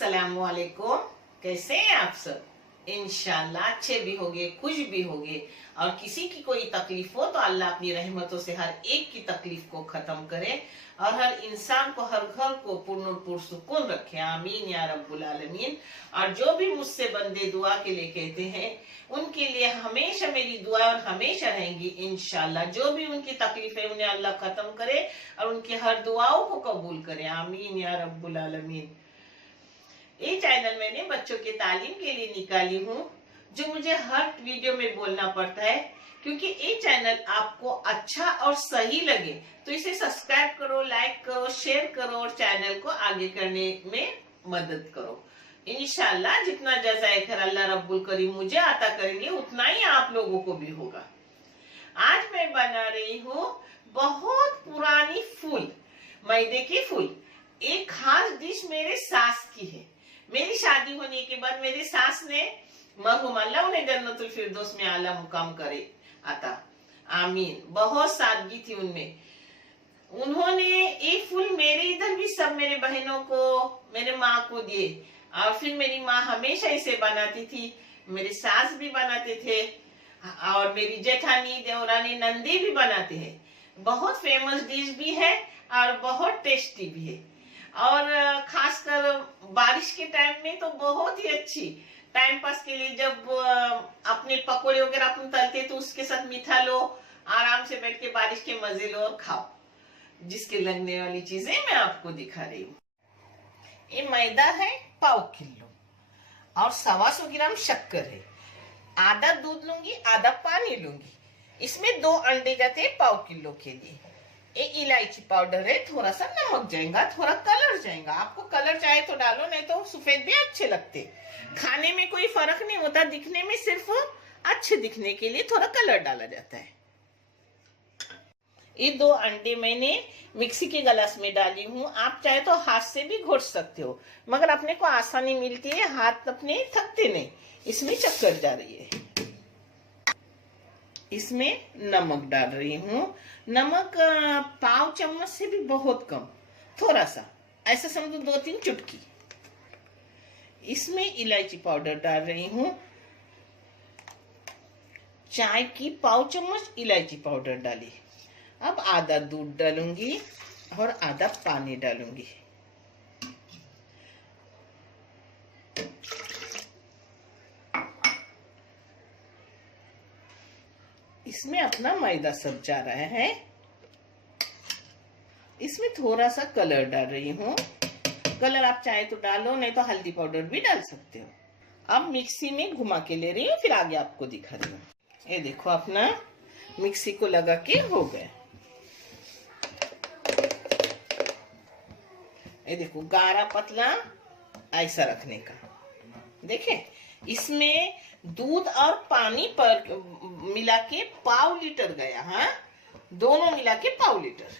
अस्सलामुअलैकुम। कैसे हैं आप सब? इंशाल्लाह अच्छे भी होंगे, खुश भी होंगे। और किसी की कोई तकलीफ हो तो अल्लाह अपनी रहमतों से हर एक की तकलीफ को खत्म करे और हर इंसान को, हर घर को पूर्ण पुरसुकून रखे। आमीन या रब्बुल आलमीन। और जो भी मुझसे बंदे दुआ के लिए कहते हैं उनके लिए हमेशा मेरी दुआ और हमेशा रहेंगी इंशाल्लाह। जो भी उनकी तकलीफ है उन्हें अल्लाह खत्म करे और उनकी हर दुआओं को कबूल करे। आमीन या रब्बुल आलमीन। ये चैनल मैंने बच्चों के तालीम के लिए निकाली हूँ, जो मुझे हर वीडियो में बोलना पड़ता है, क्योंकि ये चैनल आपको अच्छा और सही लगे तो इसे सब्सक्राइब करो, लाइक करो, शेयर करो और चैनल को आगे करने में मदद करो। इंशाल्लाह जितना जज़ाए खैर अल्लाह रब्बुल करीम मुझे अता करेंगे उतना ही आप लोगों को भी होगा। आज मैं बना रही हूँ बहुत पुरानी फूल, मैदे की फूल। एक खास डिश मेरे सास की है। मेरी शादी होने के बाद मेरी सास ने, मरहूम अल्लाह उन्हें जन्नतुल फिरदौस में आला मुकाम करे आता, आमीन, बहुत सादगी थी उनमें। उन्होंने ये फूल मेरे इधर भी सब मेरे बहनों को, मेरे माँ को दिए और फिर मेरी माँ हमेशा इसे बनाती थी, मेरे सास भी बनाते थे और मेरी जेठानी, देवरानी, नंदी भी बनाते हैं। बहुत फेमस डिश भी है और बहुत टेस्टी भी है। और खासकर बारिश के टाइम में तो बहुत ही अच्छी टाइम पास के लिए, जब अपने पकोड़े वगैरह अपन तलते तो उसके साथ मीठा लो, आराम से बैठ के बारिश के मजे लो और खाओ। जिसके लगने वाली चीजें मैं आपको दिखा रही हूँ। ये मैदा है पाव किलो और 125 ग्राम शक्कर है। आधा दूध लूंगी, आधा पानी लूंगी। इसमें 2 अंडे जाते हैं पाव किलो के लिए। ये इलायची पाउडर है, थोड़ा सा नमक जाएगा, थोड़ा कलर जाएगा। आपको कलर चाहे तो डालो, नहीं तो सफेद भी अच्छे लगते। खाने में कोई फर्क नहीं होता, दिखने में सिर्फ अच्छे दिखने के लिए थोड़ा कलर डाला जाता है। ये 2 अंडे मैंने मिक्सी के गिलास में डाली हूँ। आप चाहे तो हाथ से भी घोट सकते हो, मगर अपने को आसानी मिलती है, हाथ अपने थकते नहीं। इसमें शक्कर जा रही है, इसमें नमक डाल रही हूँ। नमक पाव चम्मच से भी बहुत कम, थोड़ा सा, ऐसा समझो 2-3 चुटकी। इसमें इलायची पाउडर डाल रही हूँ। चाय की पाव चम्मच इलायची पाउडर डाली। अब आधा दूध डालूंगी और आधा पानी डालूंगी। इसमें अपना मैदा सब जा रहा है। इसमें थोड़ा सा कलर डाल रही हूँ। कलर आप चाहे तो डालो, नहीं तो हल्दी पाउडर भी डाल सकते हो। अब मिक्सी में घुमा के ले रही हूँ, फिर आगे आपको दिखा रही हूँ। ये देखो अपना मिक्सी को लगा के हो गया। ये देखो गाढ़ा पतला ऐसा रखने का। देखें, इसमें दूध और पानी पर मिला के पाव लीटर गया। हाँ, दोनों मिला के पाव लीटर।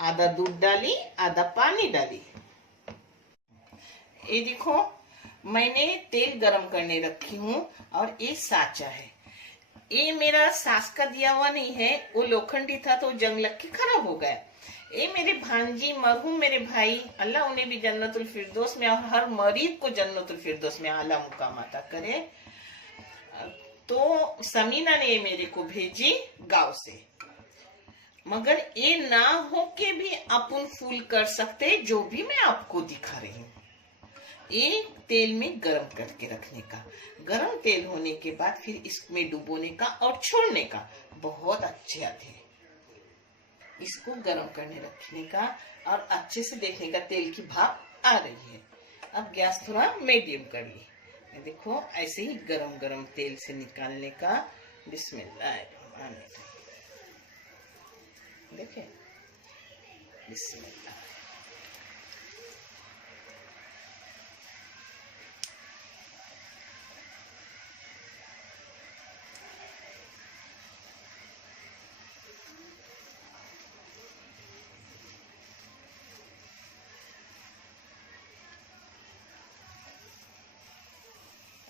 आधा दूध डाली, आधा पानी डाली। ये देखो मैंने तेल गरम करने रखी हूँ और ये साचा है। ये मेरा सास का दिया हुआ नहीं है, वो लोखंडी था तो जंग लग के खराब हो गया। ये मेरे भांजी, मरहूम मेरे भाई, अल्लाह उन्हें भी जन्नतुल फिरदौस में और हर मरीज को जन्नतुल फिरदौस में आला मुकाम अता करे। तो समीना ने मेरे को भेजी गांव से। मगर ये ना हो के भी अपन फूल कर सकते, जो भी मैं आपको दिखा रही हूँ। ये तेल में गरम करके रखने का, गरम तेल होने के बाद फिर इसमें डुबोने का और छोड़ने का। बहुत अच्छे आते हैं। इसको गरम करने रखने का और अच्छे से देखने का तेल की भाप आ रही है। अब गैस थोड़ा मीडियम कर ली। देखो ऐसे ही गरम गरम तेल से निकालने का। बिस्मिल्लाह, देखे, बिस्मिल्लाह।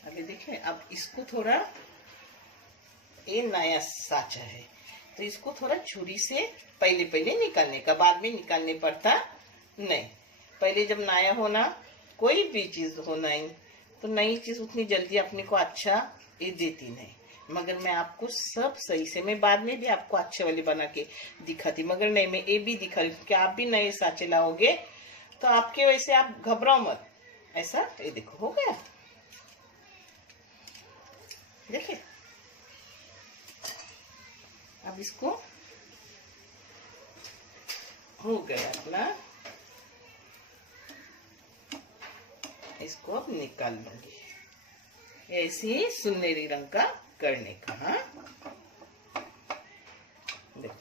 अभी देखें, अब इसको थोड़ा, ये नया साचा है तो इसको थोड़ा छुरी से पहले निकालने का, बाद में निकालने पड़ता नहीं। पहले जब नया होना कोई भी चीज हो नहीं, तो नई चीज उतनी जल्दी अपने को अच्छा ये देती नहीं। मगर मैं आपको सब सही से, मैं बाद में भी आपको अच्छे वाले बना के दिखाती, मगर नहीं, मैं ये भी दिखा रही हूँ कि आप भी नए साँचे लाओगे तो आपके वैसे आप घबराओ मत। ऐसा ये देखो हो गया, देखिए। अब इसको हो गया अपना, इसको अब निकाल लूंगी ऐसे ही सुनहरी रंग का करने का। हाँ देखो,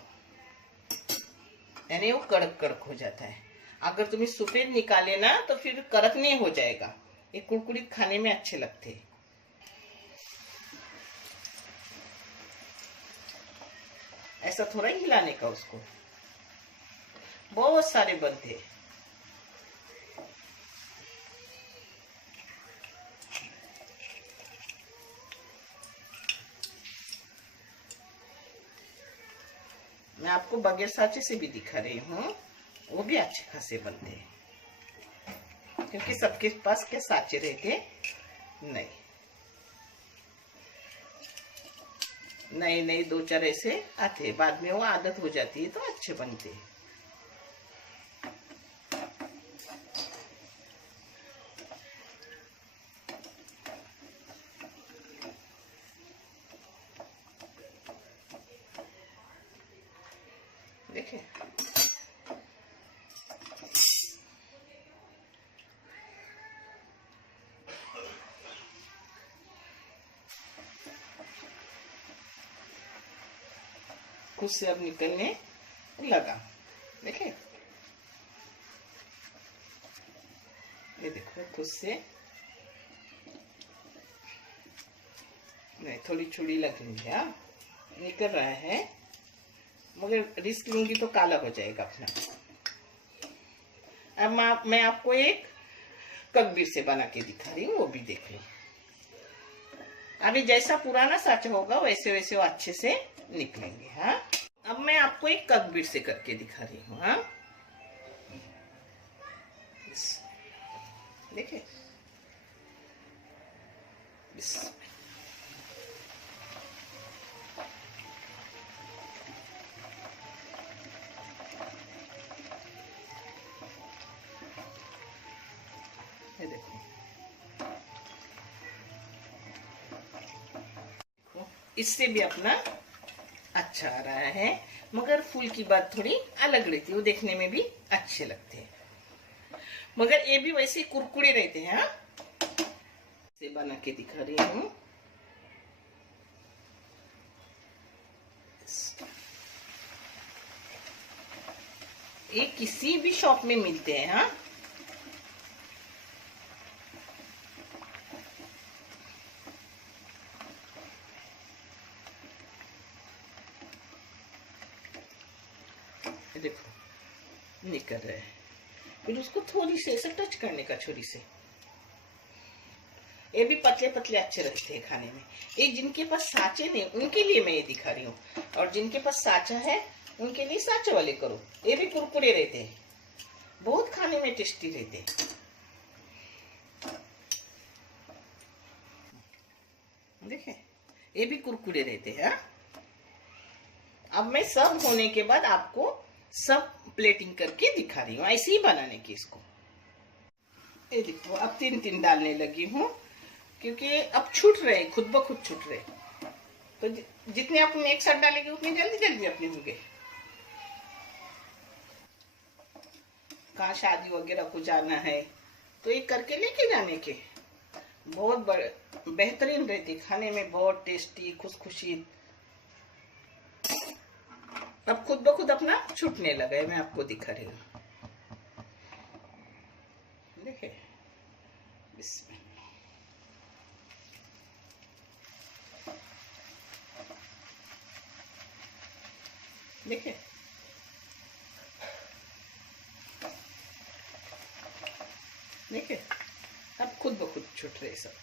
यानी वो कड़क कड़क हो जाता है। अगर तुम्हें सफेद निकाले ना तो फिर कड़क नहीं हो जाएगा, ये कुरकुरीत खाने में अच्छे लगते हैं। ऐसा थोड़ा ही हिलाने का उसको, बहुत सारे बनते हैं। मैं आपको बगैर साँचे से भी दिखा रही हूँ, वो भी अच्छे खासे बनते हैं, क्योंकि सबके पास क्या साँचे रहते नहीं। नए नए दो चार ऐसे आते, बाद में वो आदत हो जाती है तो अच्छे बनते हैं। देखिए खुद से अब निकलने लगा, देखिए ये देखो खुद से। नहीं, थोड़ी छुरी लगेंगी, हाँ निकल रहा है, मगर रिस्क लूंगी तो काला हो जाएगा अपना। अब मैं आपको एक ककबीर से बना के दिखा रही हूँ, वो भी देख लो। अभी जैसा पुराना साँचा होगा वैसे वैसे वो अच्छे से निकलेंगे। हाँ अब मैं आपको एक ककबीर से करके दिखा रही हूँ। हाँ देखिए, ये देखो, इससे भी अपना अच्छा आ रहा है, मगर फूल की बात थोड़ी अलग रहती है, वो देखने में भी अच्छे लगते हैं, मगर ये भी वैसे कुरकुरे रहते हैं। हाँ से बना के दिखा रही हूँ। ये किसी भी शॉप में मिलते हैं। हाँ देखो निकल रहे हैं, फिर उसको थोड़ी से ऐसे टच करने का छुरी से। ये भी पतले पतले अच्छे लगते हैं खाने में। ये जिनके पास साँचे नहीं उनके लिए मैं ये दिखा रही हूँ, और जिनके पास साँचा है उनके लिए साँचे वाले करो। ये भी कुरकुरे रहते हैं, बहुत खाने में टेस्टी रहते हैं। देखिए ये भी कुरकुरे रहते हैं। अब मैं सब होने के बाद आपको सब प्लेटिंग करके दिखा रही हूँ, ऐसे ही बनाने की इसको। ये देखो अब 3-3 डालने लगी हूँ, क्योंकि अब छूट रहे, खुद ब खुद छूट रहे, तो जितने आप एक साथ डालेंगे उतनी जल्दी जल्दी अपने होंगे। कहाँ शादी वगैरह को जाना है तो ये करके लेके जाने के बहुत बेहतरीन रहती, खाने में बहुत टेस्टी खुशखुशी। अब खुद ब खुद अपना छूटने लगा है, मैं आपको दिखा रही हूँ। देखिए देखिए देखिए अब खुद ब खुद छूट रहे सब।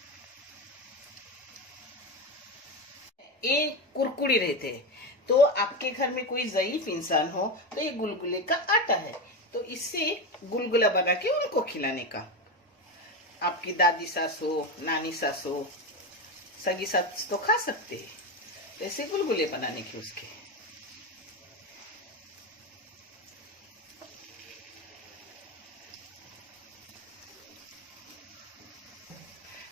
ये कुरकुरी रहते हैं, तो आपके घर में कोई ज़ईफ इंसान हो तो ये गुलगुले का आटा है, तो इससे गुलगुला बना के उनको खिलाने का। आपकी दादी सास हो, नानी सास हो, सगी सास तो खा सकते हैं। तो ऐसे गुलगुले बनाने के उसके।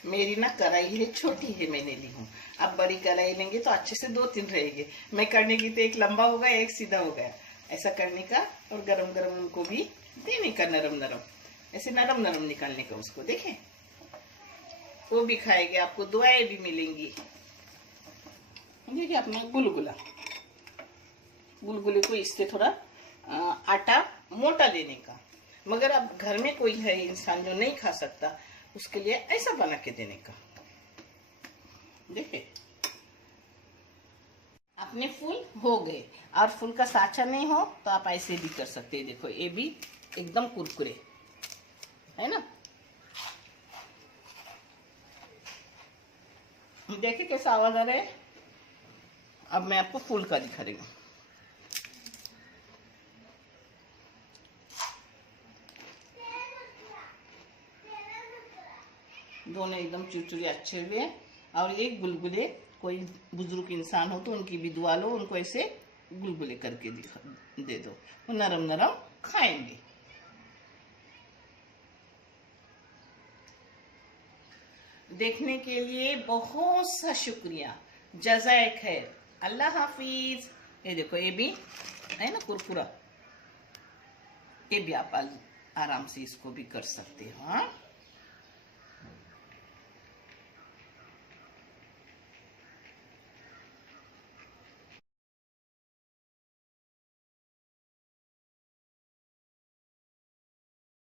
मेरी ना कढ़ाई है, छोटी है, मैंने ली हूँ। अब बड़ी कढ़ाई लेंगे तो अच्छे से 2-3 रहेंगे। मैं करने की तो एक लंबा होगा, एक सीधा हो गया। ऐसा करने का और गरम गरम उनको भी देने का, नरम नरम, ऐसे नरम नरम निकालने का उसको। देखें, वो भी खाएंगे, आपको दुआएं भी मिलेंगी। देखिए अपना गुलगुला, गुलगुले को इससे थोड़ा आटा मोटा देने का। मगर अब घर में कोई है इंसान जो नहीं खा सकता, उसके लिए ऐसा बना के देने का। देखिए अपने फूल हो गए। और फूल का साचा नहीं हो तो आप ऐसे भी कर सकते हैं। देखो ये भी एकदम कुरकुरे है ना। देखिए कैसा आवाज आ रहा है। अब मैं आपको फूल का दिखा रही हूँ। दोनों एकदम चुरचुरे अच्छे हुए। और एक गुलगुले, कोई बुजुर्ग इंसान हो तो उनकी भी दुआ लो, उनको ऐसे गुलगुले करके दे दो, वो नरम नरम खाएंगे। देखने के लिए बहुत सा शुक्रिया, जज़ाए खैर, अल्लाह हाफिज। ये देखो ये भी है ना कुरकुरा, ये भी आप आराम से इसको भी कर सकते हो। हाँ।